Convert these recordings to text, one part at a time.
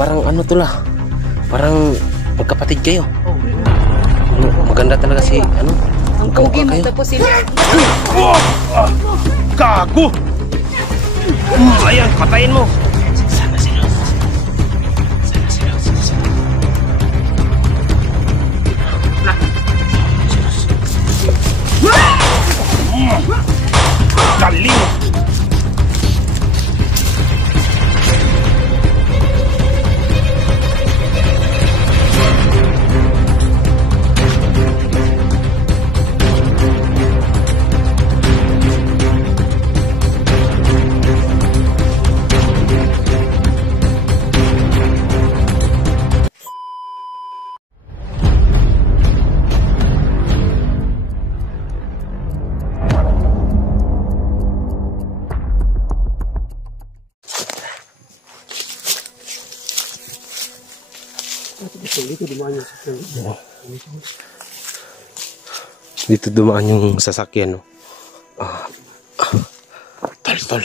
parang ano to lah. Parang magkapatid kayo. Maganda talaga si ano. Ang pugi mo tapos sila. Gago! Ayan, patayin mo. Sana sila. Galing! Dito dumaan yung sasakyan, no? Tol.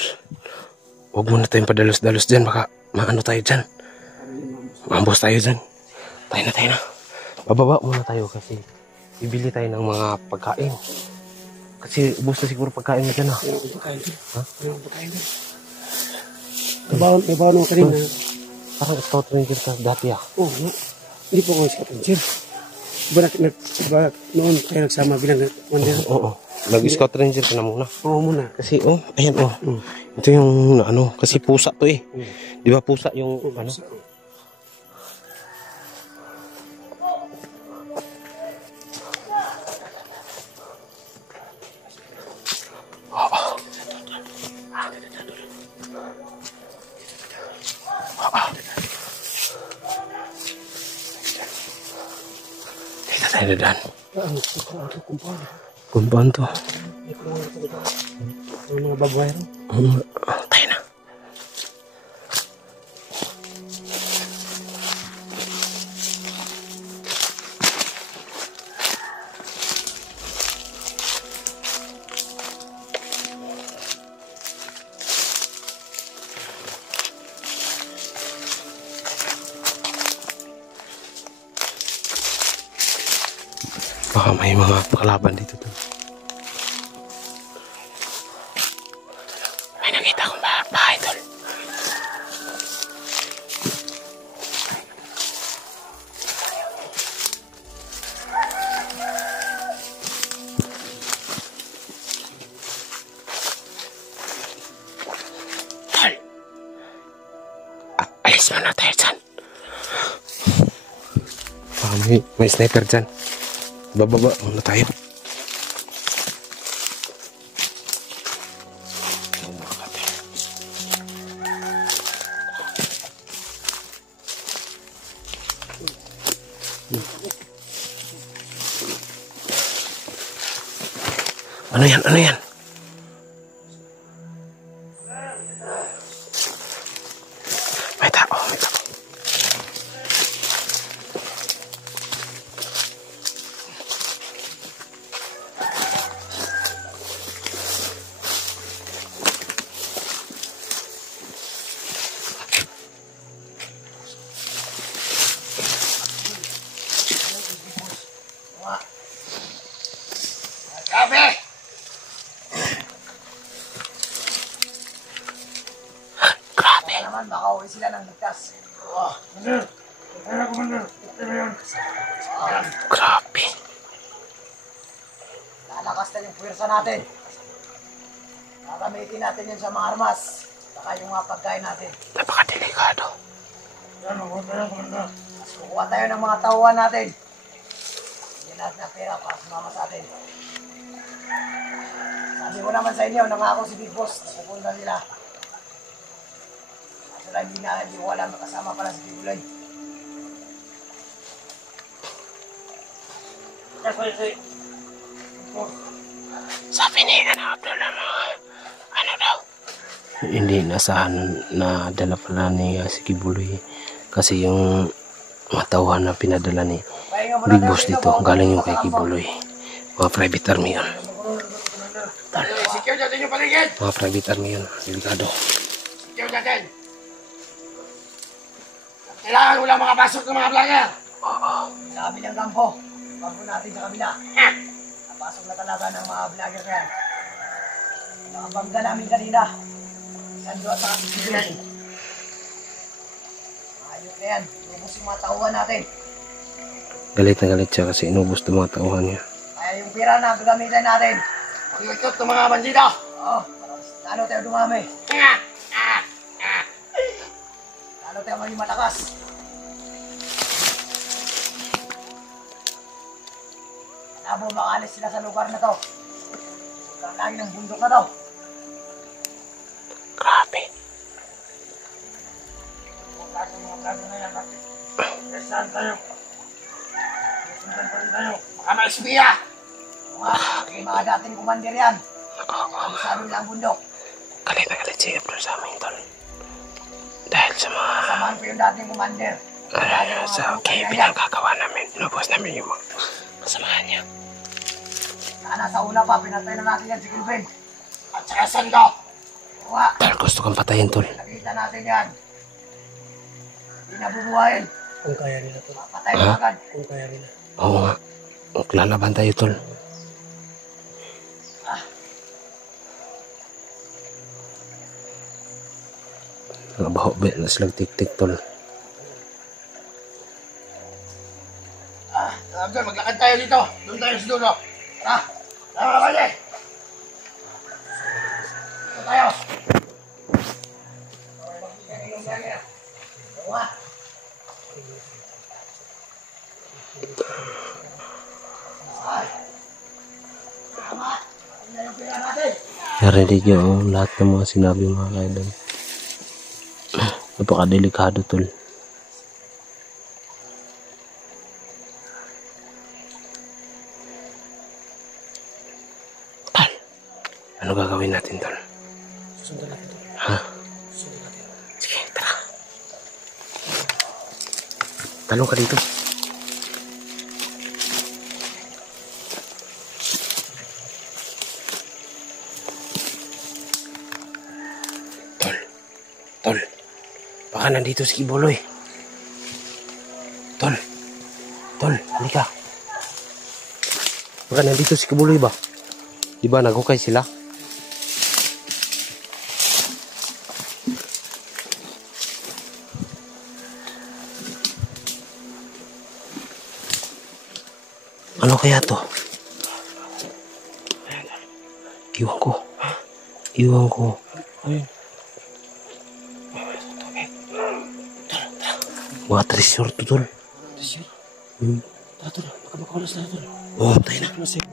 Huwag muna tayong padalos-dalos dyan. Baka maano tayo dyan. Maambos tayo dyan. Tayo na. Bababa muna tayo kasi bibili tayo ng mga pagkain. Kasi ubos na siguro pagkain mo dyan, ha? Mayroong pagkain dyan. May baon mo kanina. Parang scout ranger ka dati, ha? Oo, no? Hindi po ako scout ranger. Diba noon tayo nagsama bilang commander? Oo. Nag-scout ranger ka na muna. Oo, muna. Kasi, ayan, ito yung, ano, kasi pusa to, eh. Di ba pusa yung, ano? Dito tayo dadaan. Kumpaan to. Yung mga babae rin. Tayo na. Baka may mga kalaban dito to. May nakita akong bahay, tol. Tol. Alis muna tayo dyan. Baka may sniper dyan. Bababa muna tayo. Ano yan? May tao. Baka uwi sila ng ligtas. Grabe. Lalakas na yung puwersa natin. Gagamitin natin yun sa mga armas. Saka yung mga pagkain natin. Napakadelikado. Mas kukuha tayo ng mga tauhan natin. Hindi natin na pera para sumama sa atin. Sabi ko naman sa inyo, nangako si Big Boss. Pupunta nila. Hindi ko alam, makasama pala si Bibulay. Sabi ni Abdullah ano daw? Hindi nasahan na dala pala ni si Kibuloy kasi yung matauhan na pinadala ni Big Boss dito galing yung kay Kibuloy. Mga private army yun. Mga private army yun. Delikado. Kailangan mo lang makapasok ng mga vlogger. Oo. Sa kabilang kampo. Kampo natin sa kabila. Napasok na talaga ng mga vlogger na yan. Nakabangga namin kanina. Sando at saka Sibirian. Ayok na yan. Lubos yung mga tauhan natin. Galit na galit siya kasi inubos ng mga tauhan niya. Kaya yung pira na gagamitan natin. Pag-ikot ng mga bandido. Oo. Lalo tayo dumami. Lalo tayo maging malakas. Labo makaalis sila sa lugar na to. Lugar lagi ng bundok na to. Grabe. Kung kaso mga plano na yan, bakit? Saan tayo? Sundan pa rin tayo. Baka ma-espiya! Mga dating kumandir yan. Sabi nila ang bundok. Galit na galit si Abdul sa amin, tol. Dahil sa mga... Samahan ko yung dating kumandir. sa pinagkagawa namin, inubos namin yung mga kasamahan niya. Sana sa una pa, pinatay na natin yan si Kilvin. At saka Sando. Diba? Dahil gusto kang patayin, tol. Nakita natin yan. Hindi nabubuhayin. Kung kaya nila to. Patay na agad. Kung kaya nila. Oo nga. Lalaban tayo, tol. Nakabaho ba na silang tik-tik, tol. Abdul, maglakad tayo dito. Doon tayo sa dulo. Tara. Tara mga kanya. Dito tayo. Narinig niyo ang lahat ng mga sinabi mga kaidol. Napakadelikado, tol. Tal, ano gagawin natin, tol? Susundan natin to. Ha? Susundan natin. Sige, tara. Talong ka dito. Tol, baka nandito si Kibuloy. Tol, halika. Baka nandito si Kibuloy ba? Di ba nagukay sila? Ano kaya to? Iwan ko. Ayun. Mga treasure to, tol. Treasure? Hmm. Tara, tol. Baka makawalas na, tol. Oo, tayo na. Ano sa'yo?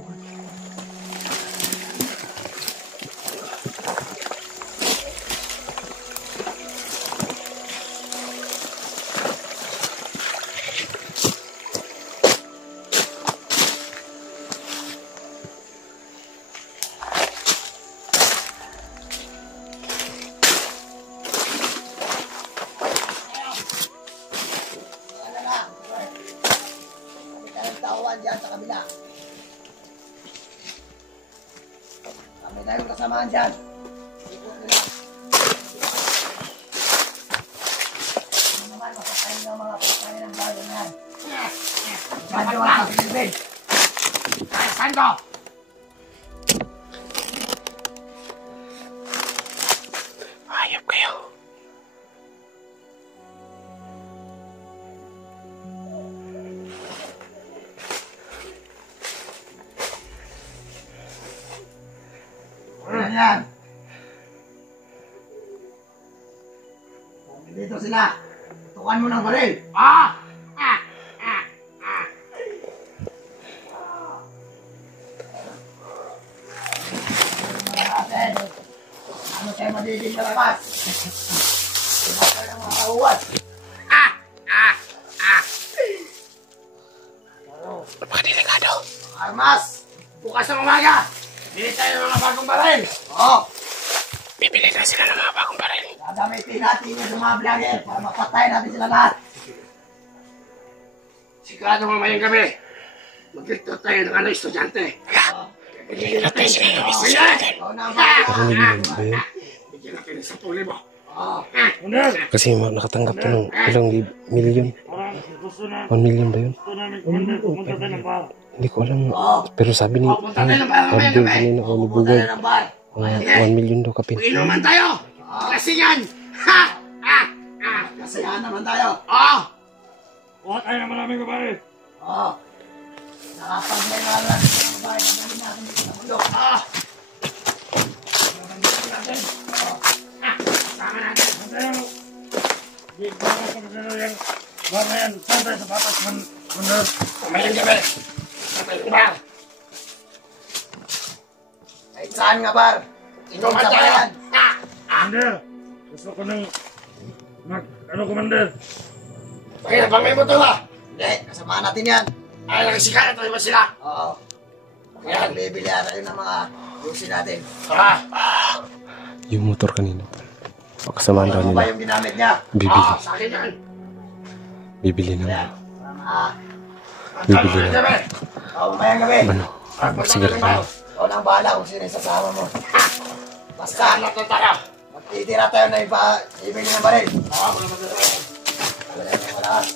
Diyan sa kabila. Kami tayong kasamaan dyan. Ikot nila. Ano naman, masakain ng mga pagkain ng bayan yan. Sando ang pagkilbin. Sando! Hayop kayo. Yan. Dito sila. Tukan mo ng baril. Ano tayo magiging kalabas? Sila tayo ng mga kahuwan. Napakadelikado. Armas! Bukas ng umaga! Bili tayo ng mga bagong baril! Oo! Bibili na sila ng mga bagong baril. Gagamitin natin yung mga vlogger para mapatay natin sila lahat. Sigurado mamayang gabi. Magkita tayo ng estudyante. Bibili na tayo sila ng estudyante. Ikaw na ang bahala. Narinig mo ba yun? Bigyan natin ng 10,000. Kasi nakatanggap to ng ilang milyon. 1 million ba yun? Hindi ko alam. Pero sabi ni Abdul kanina o ni Bugay, 1 million daw kapin. Inuman tayo! Klasingan! Ha! Ha! Ha! Klasingan naman tayo! Oo! Kuha tayo na maraming babae. Oo! Nakapag-menalan ng babae na galing natin dito sa mundo. Oo! Natin. Oo! Ha! Kasama natin. Tayo. Hindi ko na pagkano yan. Baka yan. Saan tayo sa patas mundo? Kumayang gabi. Kapag bar. Kahit saan nga bar. Inom sa bayan. Ha! Commander, gusto ko nang Commander? Pakilapang may moto ha! Hindi, kasama natin yan. Ay, nakisikat ito ba sila? Oo. Kaya nagbibili ata yun ng mga yusin natin. Ha? Yung motor kanina. Pagkasamaan daw Ano ba nila. yung ginamit niya? Bibili. Sa akin yan. Bibili na. Ayan. Bibili na. Oo, mayang gabi. Ano? Magsigaret na. Ikaw nang bahala kung sino yung sasama mo. Basta, magtitira tayo na ibili ng baril. Oo, wala magdadawin. Wala yung malakas.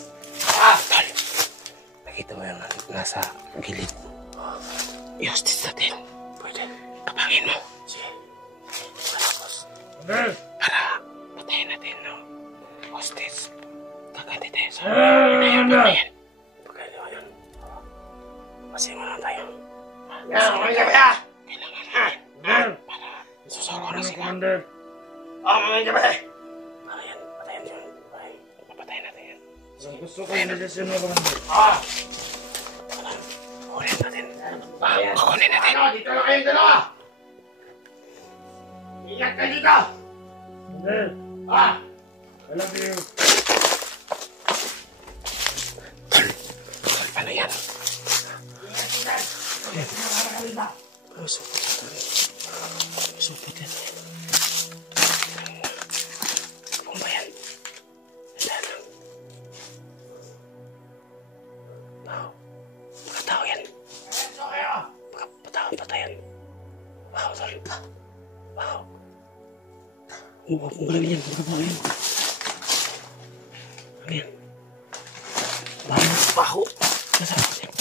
Tol, nakita mo yung nasa gilid. I-hostage natin. Pwede. Kapangin mo. Sige. Tapos, para patayin natin ng hostage. Kaganti tayo sa inayon natin. Pagkali mo yun. Masima lang tayo. Yan, mga gabi. Kailangan natin. Para susoko na sila. Oo, mga gabi. Para yan, patayin yun. Ay, papatayin natin yan. Gusto ko yung desisyon mo, Commander. Kukunin natin. Kukunin natin. Ano, dito na kayong dalawa. Ingat kayo dito. Commander, I love you. Tol, paano yan? Ingat dito. Supot natin. Supot yan. Kung ba yan? Dahil lang. Wow. Pagkatao yan. Enso kayo. Patayan. Wow, tol. Wow. Kung marami yan, pagkatao yan. Ano yan? Baho. Masarap yan.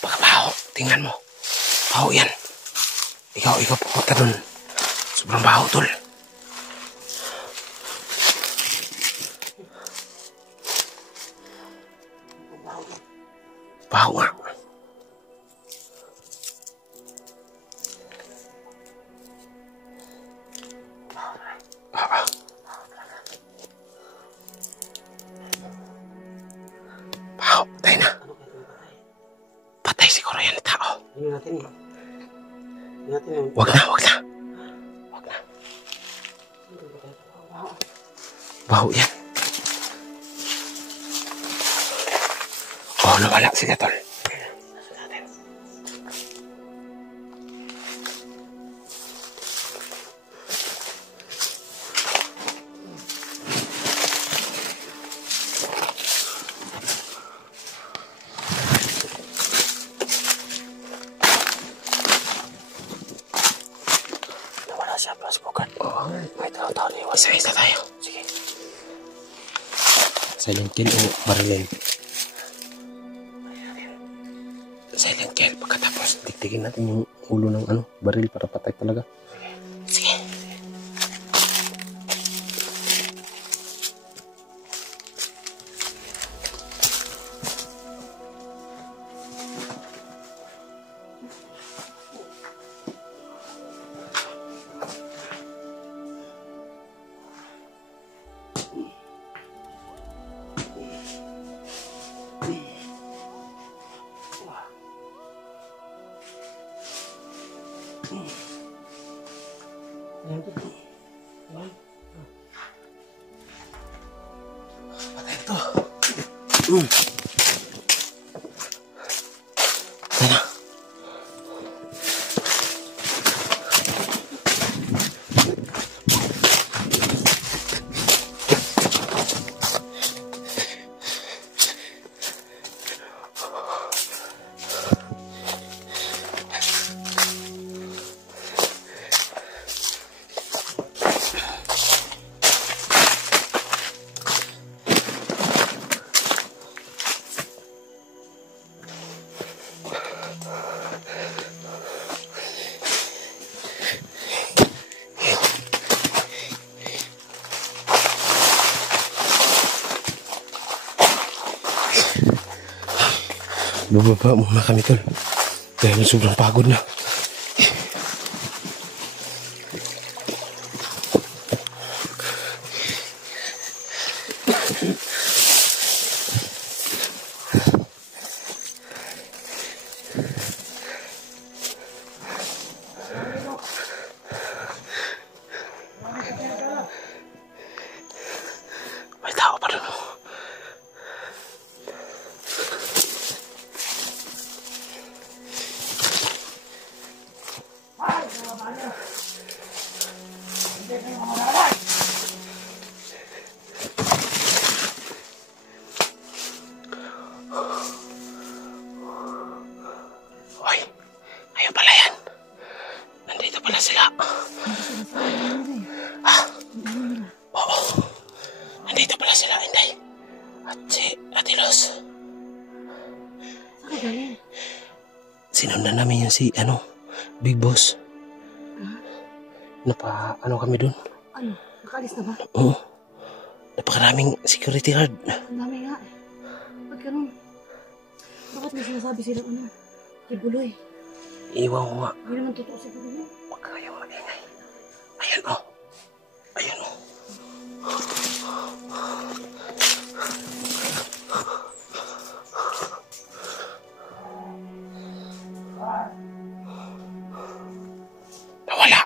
Pagkabaho, tingnan mo. Baho yan. Ikaw pupunta dun. Sobrang baho, tol. Baho nga. Baho, tayo na. Patay siguro yan na tao. Wag na. Baho yan. Oh, nawala sila, tol. Nawala siya, plus bukat. Oo. May tao-tao na iwas. Isa tayo. Sige. Silent kill o barilin? Silent kill. Pagkatapos, tigtigin natin yung ulo ng baril para patay talaga. Sige. Patay ito. Patay na. Bababa muna kami tol. Dahil sobrang pagod na. May tao pa doon. Hoy, ayun pala yan. Nandito pala sila. Oo. Nandito pala sila, Inday. At si Ate Los. Saan ka galing? Sinundan namin yung si, Big Boss. Kami dun. Ano? Nakalis na ba? Oo. Napakaraming security guard. Ang dami nga eh. Ba't ganun? Bakit may sinasabi sila kay Buloy? Iwan ko nga. Hindi naman totoo si Buloy. Huwag kayong maingay. Ayan o. Ayan o. Nawala.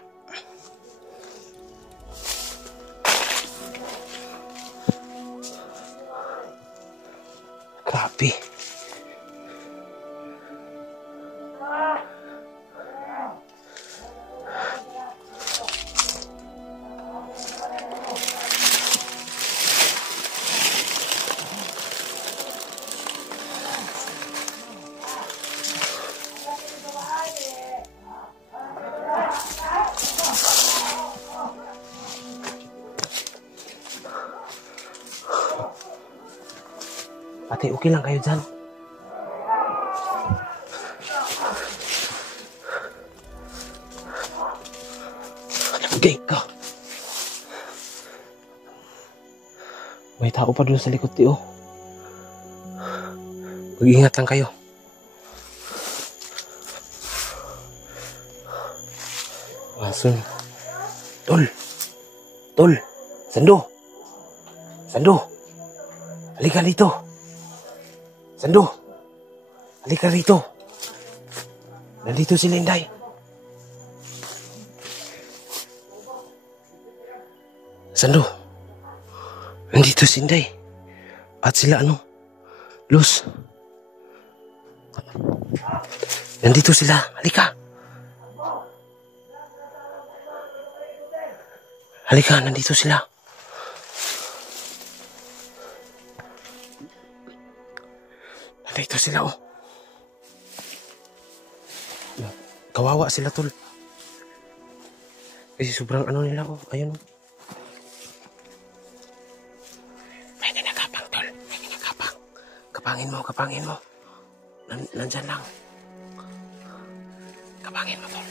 Grabe. Ate, okay lang kayo dyan? Okay, go. May tao pa doon sa likod, tiyo. Mag-ingat lang kayo. Asun. Tol. Tol. Sando. Sando. Halika dito. Sando. Halika rito. Nandito si Linday. Sando. Nandito si Linday. At sila Luz. Nandito sila. Halika. Halika, nandito sila. Nandito sila, oh. Kawawa sila, tol. Kasi sobrang nila, oh. Ayun, oh. May kinakapang, tol. May kinakapang. Kapangin mo. Nandyan lang. Kapangin mo, tol.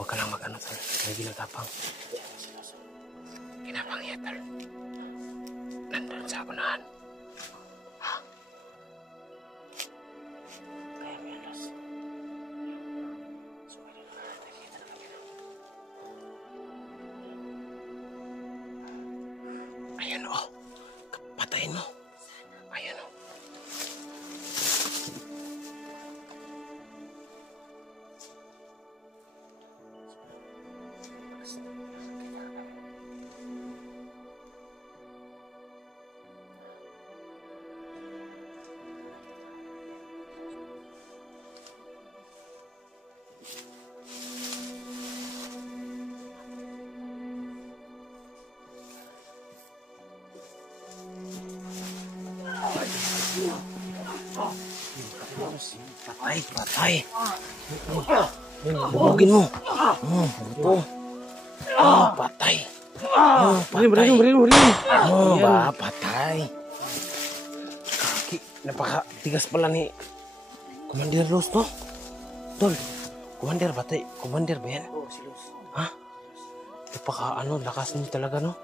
Huwag ka lang tol. May ginagapang. Kinapang yan, tol. Nandun sa unahan. Ha? Kaya mo yan, Los. Sumali na nakikita na kami na. Ayan, oh. Patayin mo. Ayan, oh. Patay. Bubugin mo. Ito. Patay. Brilin. Patay. Kaki, napakatigas pala ni Commander Luz, no? Tol, Commander, patay. Commander ba yan? Oo, si Luz. Ha? Lakas niyo talaga, no?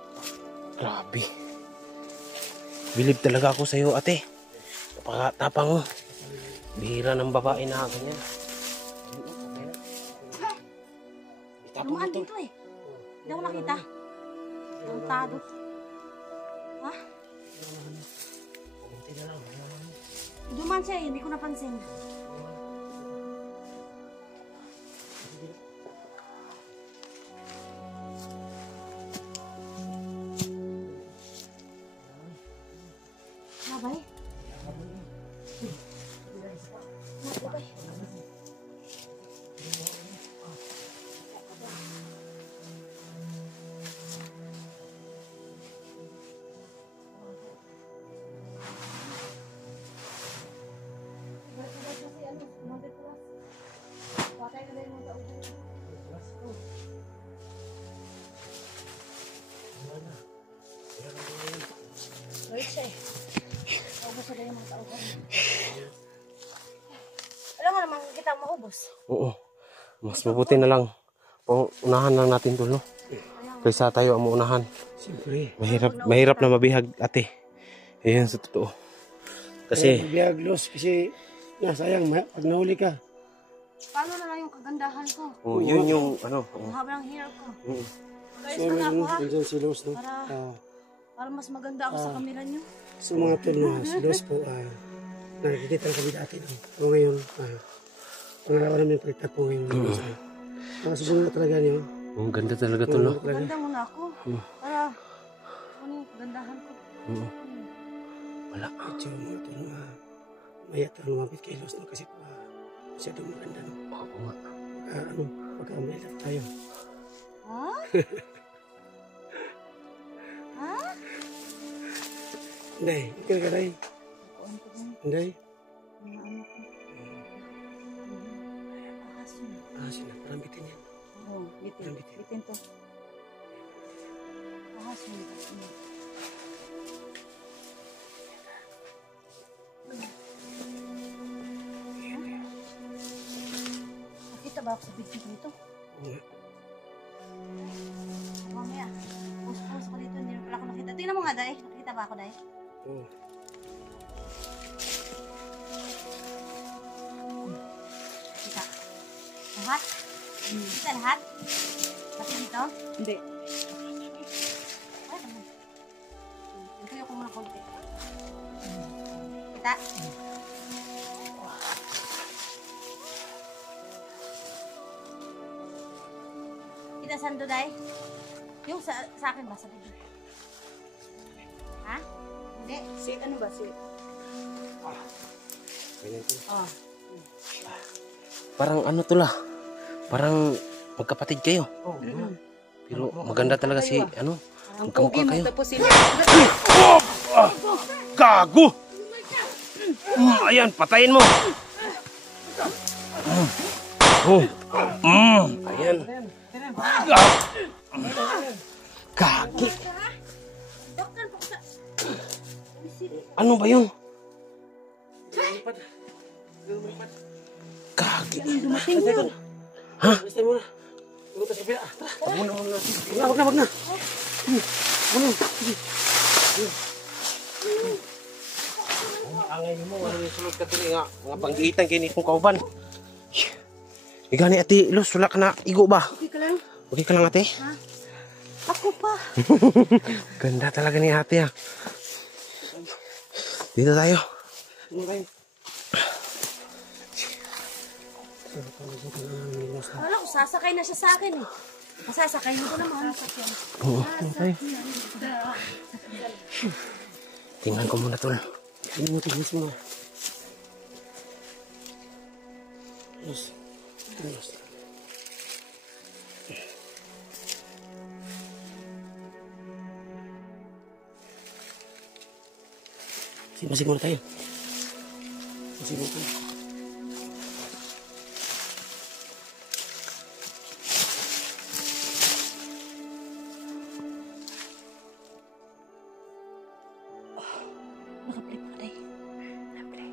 Grabe. Bilib talaga ako sa'yo, ate. Napakatapang mo. Bihira ng babae na ganyan. Dumaan dito eh. Hindi ako nakita. Tantado. Ha? Dumaan siya eh, hindi ko napansin. Sabay? Sabay. Wait siya eh. Maubos na yung mga tauhan. Alam mo naman kita maubos. Oo. Mas mabuti na lang. Unahan lang natin tol, no? Kaysa tayo ang maunahan. Siyempre. Mahirap na mabihag, ate. Ayan sa totoo. Kasi, Biyag los kasi nasayang pag nahuli ka. Paano na lang yung kagandahan ko? yun yung, ano. Ang haba ng hirap ko. Guys, So, na ako ha. nandyan si Los, no? Para mas maganda ako sa kamera nyo. So mga tol na si Los po, nakikita na kami dati. No? So ngayon, pangalawa namin pagkita po ngayon. Nakasusunod na talaga niyo. Ang ganda talaga tol, no? Maganda muna ako. Para ano yung kagandahan ko. Wala. Medyo mga tol na maya tayo lumapit kay Los, no? Kasi masyadong maganda. No? Oo nga. Pagka may love tayo. Ha? Ha? Hindi, ikaw ka rin. Hindi. Sina, parang bitin yan. Oo, bitin. Bitin to. Ahas mo. Nakita ba ako sa video nito? Oo. Mamaya. Post ko dito. Hindi na pala ako nakita. Tingnan mo nga, Day. Nakita ba ako, Day? Oo. Kita. Lahat? Kita lahat? Pati dito? Hindi. Ay, naman. Ituyo ko muna konti. Kita? Kita saan to, Day? Yung sa akin ba? Sa video? Ha? Hindi. Sit, ano ba? Sit. Oh. Parang ano tol, parang magkapatid kayo. Oo. Pero maganda talaga si, ano, Ang magkamukha pogi mo, kayo. tapos sila. Gago! Ayan, patayin mo! Ayan. Gagi! Doktor, paksa. Ano ba yun? Gagi! Dumating yun. Basta mo na. Huwag ka sa pila. Wag na. Angay mo, wala yung sulod ka tuloy nga. Mga panggitan kayo ni kong kauban. Ikaw ni ate Luz, wala ka na igo ba? Okay ka lang? Okay ka lang ate? Ako pa. Ganda talaga ni ate Dito tayo. Wala ko, sasakay na siya sa akin eh. Masasakay mo ko naman. Oo, okay. Tingnan ko muna tol. Tingnan mo. Los. Masig muna tayo. Masig muna tayo. Nakaplay pa tayo. Nakaplay.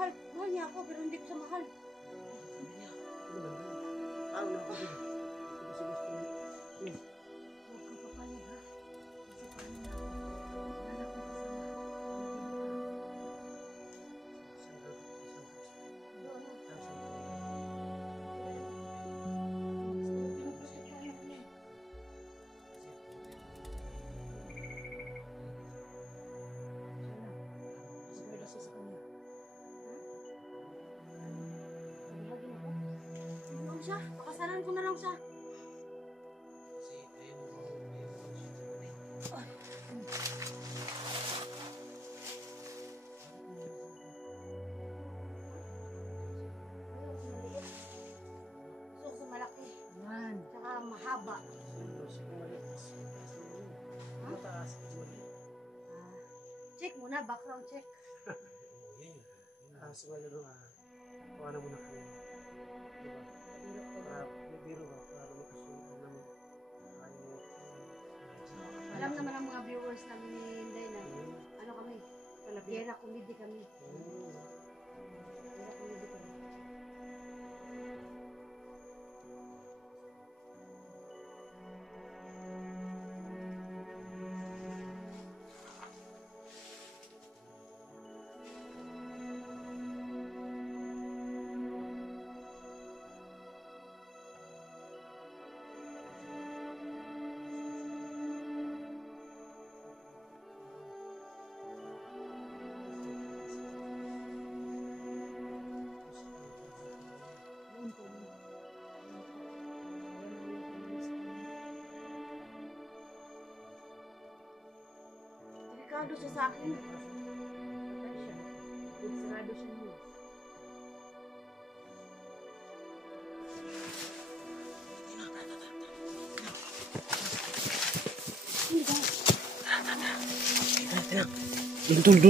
mahal. Mahal niya ako, pero hindi ko siya mahal. Araw na ako din. Kasi gusto niya. Huwag kang papayag, ha? Kasi paano na ako? Wala akong kasama. Pinuprotektahan ako niya. Sigurado siya sa kanya. Ha? Mahagin ako. Ano lang siya? Pakasalan ko na lang siya. Gusto ko sa malaki. Yan. Tsaka mahaba. Mataas. Ah, check muna, background check. Sumali doon, kuha na muna kami. Diba? Para may biro ba? Para makasunod naman. Alam naman ang mga viewers namin ni Inday na ano kami, Gera comedy kami. Gera comedy kami. Delikado siya sa akin. Patay siya. Sarado siya niya.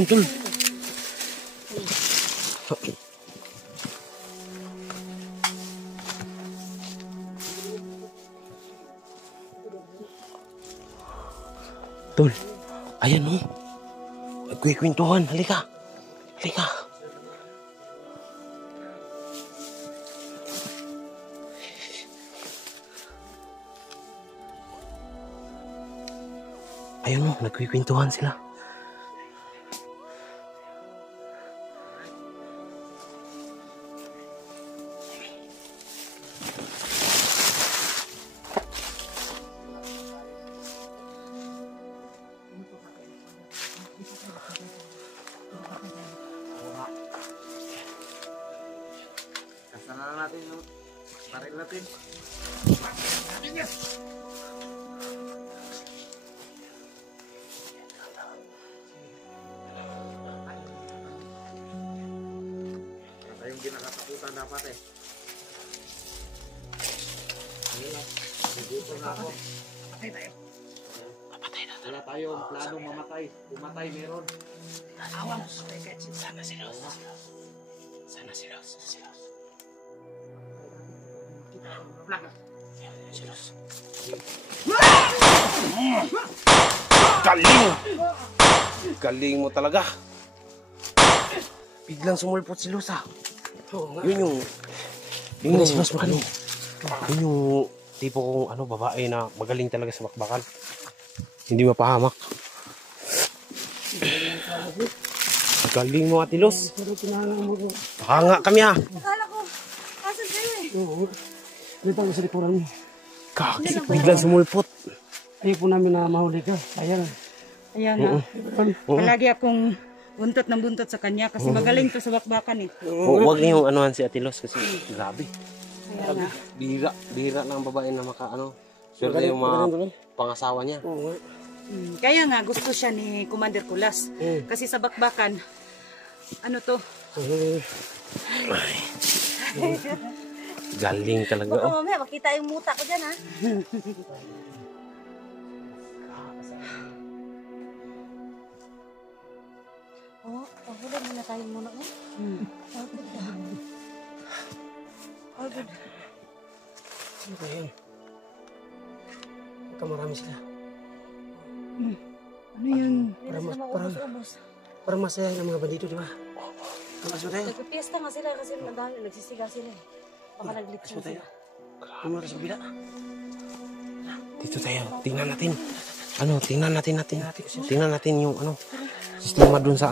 Dun. Tol, ayan o. Nagkwikwentuhan. Halika. Ayun o, nagkwikwentuhan sila. Kasalanan natin yung baril natin. Wala tayong ginakatakutan dapat eh. Ayun lang. Nagutom na ako. Patay tayo. Wala tayong planong mamatay. Pumatay meron. Awang. Sana si Rose. Galing mo talaga. Biglang sumulpot si Lusa. Yun yung tipo kong babae na magaling talaga sa bakbakan. Hindi mapahamak. Galing mo, Ate Luz. Hanga kami ha. Akala ko, asan kayo eh? Oo. Dito ako sa likuran mo. Kaki, biglang sumulpot. Ayaw po namin na mahuli ka. Ayan. Ayan na. Palagi akong buntot ng buntot sa kanya kasi magaling to sa bakbakan eh. Huwag niyong anuhan si Ate Luz kasi grabe. Ayan na. Bihira na ang babae na swerte yung mga pangasawa niya. Oo. Kaya nga gusto siya ni Commander Kulas. Kasi sa bakbakan, Galing talaga. Baka mamaya makita yung muta ko dyan ha. Pahulan muna tayo muna. Ano ba yan? Ito marami sila. Ano yan? Para masaya ang mga bandido, di ba? Mas ba tayo? Nagpipiesta nga sila kasi madami, nagsisiga sila eh. Baka naglitsin Mas ba tayo? sila. Ano sa kabila? Dito tayo. Tingnan natin. Tingnan natin yung sistema dun sa